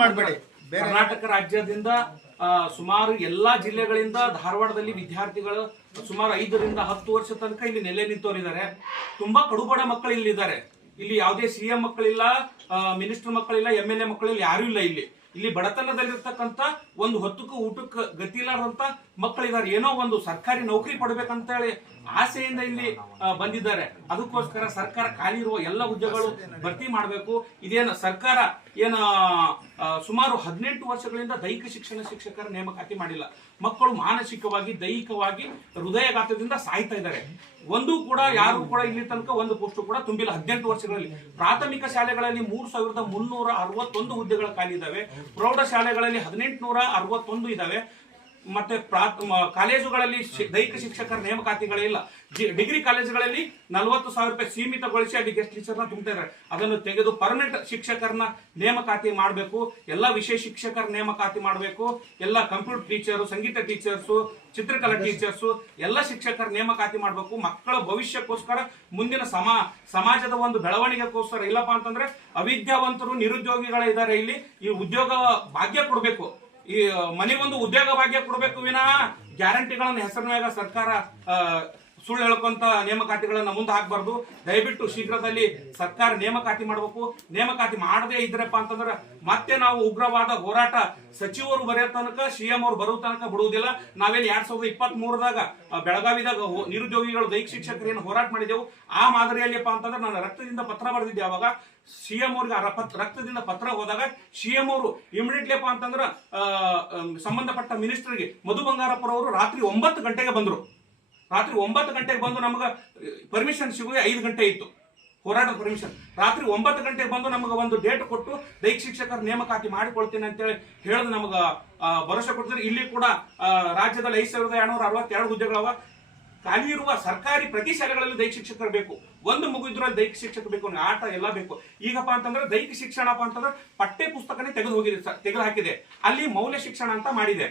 ಮಾಡಬೇಡಿ. ಕರ್ನಾಟಕ ರಾಜ್ಯದಿಂದ ಸುಮಾರು ಎಲ್ಲಾ ಜಿಲ್ಲೆಗಳಿಂದ ಧಾರವಾಡದಲ್ಲಿ ವಿದ್ಯಾರ್ಥಿಗಳು ಸುಮಾರು 5 ರಿಂದ 10 ವರ್ಷ ತನಕ ಇಲ್ಲಿ ನೆಲೆ ನಿಂತವರಿದ್ದಾರೆ. ತುಂಬಾ ಕಡುಬಡ ಮಕ್ಕಳು ಇಲ್ಲಿದ್ದಾರೆ. ಇಲ್ಲಿ ಯಾವುದೇ ಸಿಎಂ ಮಕ್ಕಳಿಲ್ಲ, ಮಿನಿಸ್ಟರ್ ಮಕ್ಕಳಿಲ್ಲ, MLA ಮಕ್ಕಳಿಲ್ಲ, ಯಾರು ಇಲ್ಲ. ಇಲ್ಲಿ ಬಡತನದಲ್ಲಿರ್ತಕ್ಕಂಥ ಒಂದು ಹೊತ್ತಕ್ಕೂ ಊಟಕ್ಕೆ ಗತಿ ಇಲ್ಲಾರಂತ ಮಕ್ಕಳಿದ್ದಾರೆ. ಏನೋ ಒಂದು ಸರ್ಕಾರಿ ನೌಕರಿ ಪಡ್ಬೇಕಂತ ಹೇಳಿ ಆಸೆಯಿಂದ ಇಲ್ಲಿ ಬಂದಿದ್ದಾರೆ. ಅದಕ್ಕೋಸ್ಕರ ಸರ್ಕಾರ ಖಾಲಿ ಇರುವ ಎಲ್ಲ ಹುದ್ದೆಗಳು ಭರ್ತಿ ಮಾಡಬೇಕು. ಇದೇನು ಸರ್ಕಾರ ಸುಮಾರು 18 ವರ್ಷಗಳಿಂದ ದೈಹಿಕ ಶಿಕ್ಷಣ ಶಿಕ್ಷಕರ ನೇಮಕಾತಿ ಮಾಡಿಲ್ಲ. ಮಕ್ಕಳು ಮಾನಸಿಕವಾಗಿ, ದೈಹಿಕವಾಗಿ, ಹೃದಯಘಾತದಿಂದ ಸಾಯ್ತಾ ಇದ್ದಾರೆ. ಒಂದು ಕೂಡ ಯಾರು ಕೂಡ ಇಲ್ಲಿ ತನಕ ಒಂದು ಪೋಸ್ಟ್ ಕೂಡ ತುಂಬಿಲ್ಲ. 18 ವರ್ಷಗಳಲ್ಲಿ ಪ್ರಾಥಮಿಕ ಶಾಲೆಗಳಲ್ಲಿ 3361 ಹುದ್ದೆಗಳು ಖಾಲಿ ಇದಾವೆ. ಪ್ರೌಢ ಶಾಲೆಗಳಲ್ಲಿ 1861 ಇದಾವೆ. ಮತ್ತೆ ಕಾಲೇಜುಗಳಲ್ಲಿ ದೈಹಿಕ ಶಿಕ್ಷಕರ ನೇಮಕಾತಿಗಳಿಲ್ಲ. ಡಿಗ್ರಿ ಕಾಲೇಜುಗಳಲ್ಲಿ 40,000 ರೂಪಾಯಿ ಸೀಮಿತಗೊಳಿಸಿ ಅಲ್ಲಿ ಗೆಸ್ಟ್ ಟೀಚರ್ನ ತುಂಬ್ತಾ ಇದ್ದಾರೆ. ಅದನ್ನು ತೆಗೆದು ಪರ್ಮನೆಂಟ್ ಶಿಕ್ಷಕರನ್ನ ನೇಮಕಾತಿ ಮಾಡಬೇಕು. ಎಲ್ಲ ವಿಷಯ ಶಿಕ್ಷಕರ ನೇಮಕಾತಿ ಮಾಡಬೇಕು. ಎಲ್ಲ ಕಂಪ್ಯೂಟರ್ ಟೀಚರು, ಸಂಗೀತ ಟೀಚರ್ಸು, ಚಿತ್ರಕಲಾ ಟೀಚರ್ಸು, ಎಲ್ಲ ಶಿಕ್ಷಕರ ನೇಮಕಾತಿ ಮಾಡಬೇಕು. ಮಕ್ಕಳ ಭವಿಷ್ಯಕ್ಕೋಸ್ಕರ, ಮುಂದಿನ ಸಮಾಜದ ಒಂದು ಬೆಳವಣಿಗೆಗೋಸ್ಕರ. ಇಲ್ಲಪ್ಪ ಅಂತಂದ್ರೆ ಅವಿದ್ಯಾವಂತರು, ನಿರುದ್ಯೋಗಿಗಳಿದ್ದಾರೆ. ಇಲ್ಲಿ ಈ ಉದ್ಯೋಗ ಭಾಗ್ಯ ಕೊಡಬೇಕು. ಈ ಮನೆಗೊಂದು ಉದ್ಯೋಗ ಭಾಗ್ಯ ಕೊಡಬೇಕು ವಿನಃ ಗ್ಯಾರಂಟಿಗಳನ್ನ ಹೆಸರಿನಾಗ ಸರ್ಕಾರ ಸುಳ್ಳು ಹೇಳ್ಕೊಂತ ನೇಮಕಾತಿಗಳನ್ನ ಮುಂದೆ ಹಾಕಬಾರ್ದು. ದಯವಿಟ್ಟು ಶೀಘ್ರದಲ್ಲಿ ಸರ್ಕಾರ ನೇಮಕಾತಿ ಮಾಡಬೇಕು. ನೇಮಕಾತಿ ಮಾಡದೇ ಇದ್ರಪ್ಪ ಅಂತಂದ್ರೆ ಮತ್ತೆ ನಾವು ಉಗ್ರವಾದ ಹೋರಾಟ ಸಚಿವರು ಬರೆಯೋ ತನಕ, CM ಅವರು ಬರೋ ತನಕ ಬಿಡುವುದಿಲ್ಲ. ನಾವೇನು 2023ದಾಗ ಬೆಳಗಾವಿದಾಗ ನಿರುದ್ಯೋಗಿಗಳು, ದೈಹಿಕ ಶಿಕ್ಷಕರು ಏನು ಹೋರಾಟ ಮಾಡಿದೆವು, ಆ ಮಾದರಿಯಲ್ಲಿಪ್ಪ ಅಂತಂದ್ರೆ ನಾನು ರಕ್ತದಿಂದ ಪತ್ರ ಬರೆದಿದ್ದೆ. ಅವಾಗ CM ಅವ್ರಿಗೆ ರಕ್ತದಿಂದ ಪತ್ರ ಹೋದಾಗ CM ಅವರು ಇಮಿಡಿಯೇಟ್ಲಿಪ್ಪ ಅಂತಂದ್ರೆ ಸಂಬಂಧಪಟ್ಟ ಮಿನಿಸ್ಟರ್ಗೆ ಮಧು ಬಂಗಾರಪ್ಪರವರು ರಾತ್ರಿ 9 ಗಂಟೆಗೆ ಬಂದ್ರು. ರಾತ್ರಿ 9 ಗಂಟೆಗೆ ಬಂದು ನಮಗೆ ಪರ್ಮಿಷನ್ ಸಿಗೋದು 5 ಗಂಟೆ ಇತ್ತು ಹೋರಾಟದ ಪರ್ಮಿಷನ್. ರಾತ್ರಿ 9 ಗಂಟೆಗೆ ಬಂದು ನಮಗೆ ಒಂದು ಡೇಟ್ ಕೊಟ್ಟು ದೈಹಿಕ ಶಿಕ್ಷಕರ ನೇಮಕಾತಿ ಮಾಡಿಕೊಳ್ತೀನಿ ಅಂತೇಳಿ ಹೇಳಿದ್ ನಮಗೆ ಭರವಸೆ ಕೊಡ್ತಾರೆ. ಇಲ್ಲಿ ಕೂಡ ರಾಜ್ಯದಲ್ಲಿ 5,262 ಹುದ್ದೆಗಳವ. ಖಾಲಿ ಇರುವ ಸರ್ಕಾರಿ ಪ್ರತಿ ಶಾಲೆಗಳಲ್ಲಿ ದೈಹಿಕ ಶಿಕ್ಷಕರು ಬೇಕು. ಒಂದು ಮಗು ಇದ್ರಲ್ಲಿ ದೈಹಿಕ ಶಿಕ್ಷಕ ಬೇಕು, ಆಟ ಎಲ್ಲ ಬೇಕು. ಈಗಪ್ಪ ಅಂತಂದ್ರೆ ದೈಹಿಕ ಶಿಕ್ಷಣಪ್ಪ ಅಂತಂದ್ರೆ ಪಠ್ಯ ಪುಸ್ತಕನೇ ತೆಗೆದು ಹಾಕಿದೆ. ಅಲ್ಲಿ ಮೌಲ್ಯ ಶಿಕ್ಷಣ ಅಂತ ಮಾಡಿದೆ.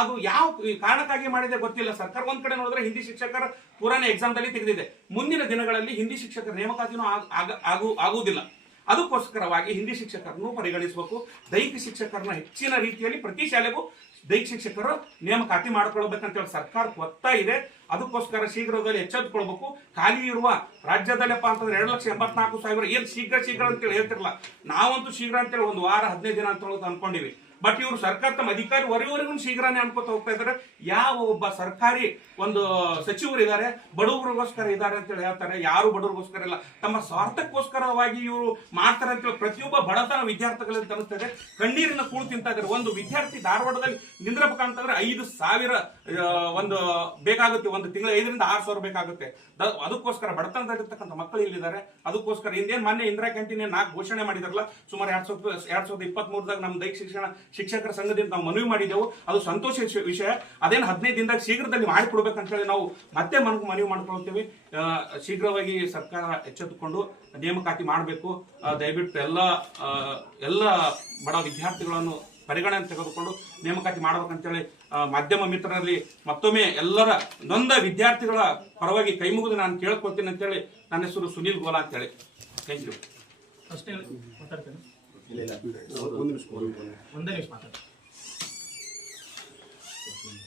ಅದು ಯಾವ ಕಾರಣಕ್ಕಾಗಿ ಮಾಡಿದೆ ಗೊತ್ತಿಲ್ಲ. ಸರ್ಕಾರ ಒಂದ್ ಕಡೆ ನೋಡಿದ್ರೆ ಹಿಂದಿ ಶಿಕ್ಷಕರ ಪುರಾಣ ಎಕ್ಸಾಮ್ ದಲ್ಲಿ ತೆಗೆದಿದೆ. ಮುಂದಿನ ದಿನಗಳಲ್ಲಿ ಹಿಂದಿ ಶಿಕ್ಷಕರ ನೇಮಕಾತಿನೂ ಆಗುವುದಿಲ್ಲ. ಅದಕ್ಕೋಸ್ಕರವಾಗಿ ಹಿಂದಿ ಶಿಕ್ಷಕರನ್ನು ಪರಿಗಣಿಸಬೇಕು. ದೈಹಿಕ ಶಿಕ್ಷಕರನ್ನ ಹೆಚ್ಚಿನ ರೀತಿಯಲ್ಲಿ ಪ್ರತಿ ಶಾಲೆಗೂ ದೈಹಿಕ ಶಿಕ್ಷಕರು ನೇಮಕಾತಿ ಮಾಡ್ಕೊಳ್ಬೇಕಂತ ಹೇಳಿ ಸರ್ಕಾರಕ್ಕೆ ಒತ್ತಾಯ ಇದೆ. ಅದಕ್ಕೋಸ್ಕರ ಶೀಘ್ರದಲ್ಲಿ ಎಚ್ಚೆತ್ತುಕೊಳ್ಬೇಕು. ಖಾಲಿ ಇರುವ ರಾಜ್ಯದಲ್ಲಪ್ಪ ಅಂತಂದ್ರೆ 2,84,000 ಏನ್ ಶೀಘ್ರ ಅಂತೇಳಿ ಹೇಳ್ತಿರಲ್ಲ. ನಾವಂತೂ ಶೀಘ್ರ ಅಂತೇಳಿ 1 ವಾರ 15 ದಿನ ಅಂತ ಅನ್ಕೊಂಡಿವಿ. ಬಟ್ ಇವರು ಸರ್ಕಾರ ತಮ್ಮ ಅಧಿಕಾರಿ ವರೆಗೂ ಶೀಘ್ರನೇ ಅನ್ಕೋತ ಹೋಗ್ತಾ ಇದ್ದಾರೆ. ಯಾವ ಒಬ್ಬ ಸರ್ಕಾರಿ ಒಂದು ಸಚಿವರು ಇದ್ದಾರೆ, ಬಡವರಿಗೋಸ್ಕರ ಇದ್ದಾರೆ ಅಂತೇಳಿ ಹೇಳ್ತಾರೆ. ಯಾರು ಬಡವರಿಗೋಸ್ಕರ ಇಲ್ಲ, ತಮ್ಮ ಸ್ವಾರ್ಥಕ್ಕೋಸ್ಕರವಾಗಿ ಇವರು ಮಾಡ್ತಾರೆ ಅಂತೇಳಿ ಪ್ರತಿಯೊಬ್ಬ ಬಡತನ ವಿದ್ಯಾರ್ಥಿಗಳಲ್ಲಿ ತನಿಸ್ತಾರೆ. ಕಣ್ಣೀರಿನ ಕೂಳು ತಿಂತಾ ಇದ್ದಾರೆ. ಒಂದು ವಿದ್ಯಾರ್ಥಿ ಧಾರವಾಡದಲ್ಲಿ ನಿಂದ್ರಬೇಕಂತಂದ್ರೆ 5,000 ಒಂದು ಬೇಕಾಗುತ್ತೆ. ಒಂದು ತಿಂಗಳ 5 ರಿಂದ 6 ಸಾವಿರ ಬೇಕಾಗುತ್ತೆ. ಅದಕ್ಕೋಸ್ಕರ ಬಡತನದಲ್ಲಿರ್ತಕ್ಕಂಥ ಮಕ್ಕಳು ಇಲ್ಲಿದ್ದಾರೆ. ಅದಕ್ಕೋಸ್ಕರ ಇಂದೇನ್ ಮೊನ್ನೆ ಇಂದಿರಾ ಕ್ಯಾಂಟೀನ್ 4 ಘೋಷಣೆ ಮಾಡಿದಾರಲ್ಲ, ಸುಮಾರು 2023ದಾಗ ನಮ್ಮ ದೈಹಿಕ ಶಿಕ್ಷಕರ ಸಂಘದಿಂದ ನಾವು ಮನವಿ ಮಾಡಿದೆವು. ಅದು ಸಂತೋಷ ವಿಷಯ. ಅದೇನು 15 ದಿನದಾಗ ಶೀಘ್ರದಲ್ಲಿ ಮಾಡಿಕೊಡ್ಬೇಕಂತ ಹೇಳಿ ನಾವು ಮತ್ತೆ ಮನವಿ ಮಾಡ್ಕೊಳ್ತೇವೆ. ಶೀಘ್ರವಾಗಿ ಸರ್ಕಾರ ಎಚ್ಚೆತ್ತುಕೊಂಡು ನೇಮಕಾತಿ ಮಾಡಬೇಕು. ದಯವಿಟ್ಟು ಎಲ್ಲ ಬಡ ವಿದ್ಯಾರ್ಥಿಗಳನ್ನು ಪರಿಗಣನೆ ತೆಗೆದುಕೊಂಡು ನೇಮಕಾತಿ ಮಾಡಬೇಕಂತೇಳಿ ಮಾಧ್ಯಮ ಮಿತ್ರರಲ್ಲಿ ಮತ್ತೊಮ್ಮೆ ಎಲ್ಲರ ನೊಂದ ವಿದ್ಯಾರ್ಥಿಗಳ ಪರವಾಗಿ ಕೈ ಮುಗಿದು ನಾನು ಕೇಳ್ಕೊಳ್ತೀನಿ ಅಂತೇಳಿ. ನನ್ನ ಹೆಸರು ಸುನೀಲ್ ಗೋಲಾ ಅಂತೇಳಿ. Thank you. ಒಂದೇ ನಿಮಿಷ ಮಾತಾಡ್ತೀನಿ.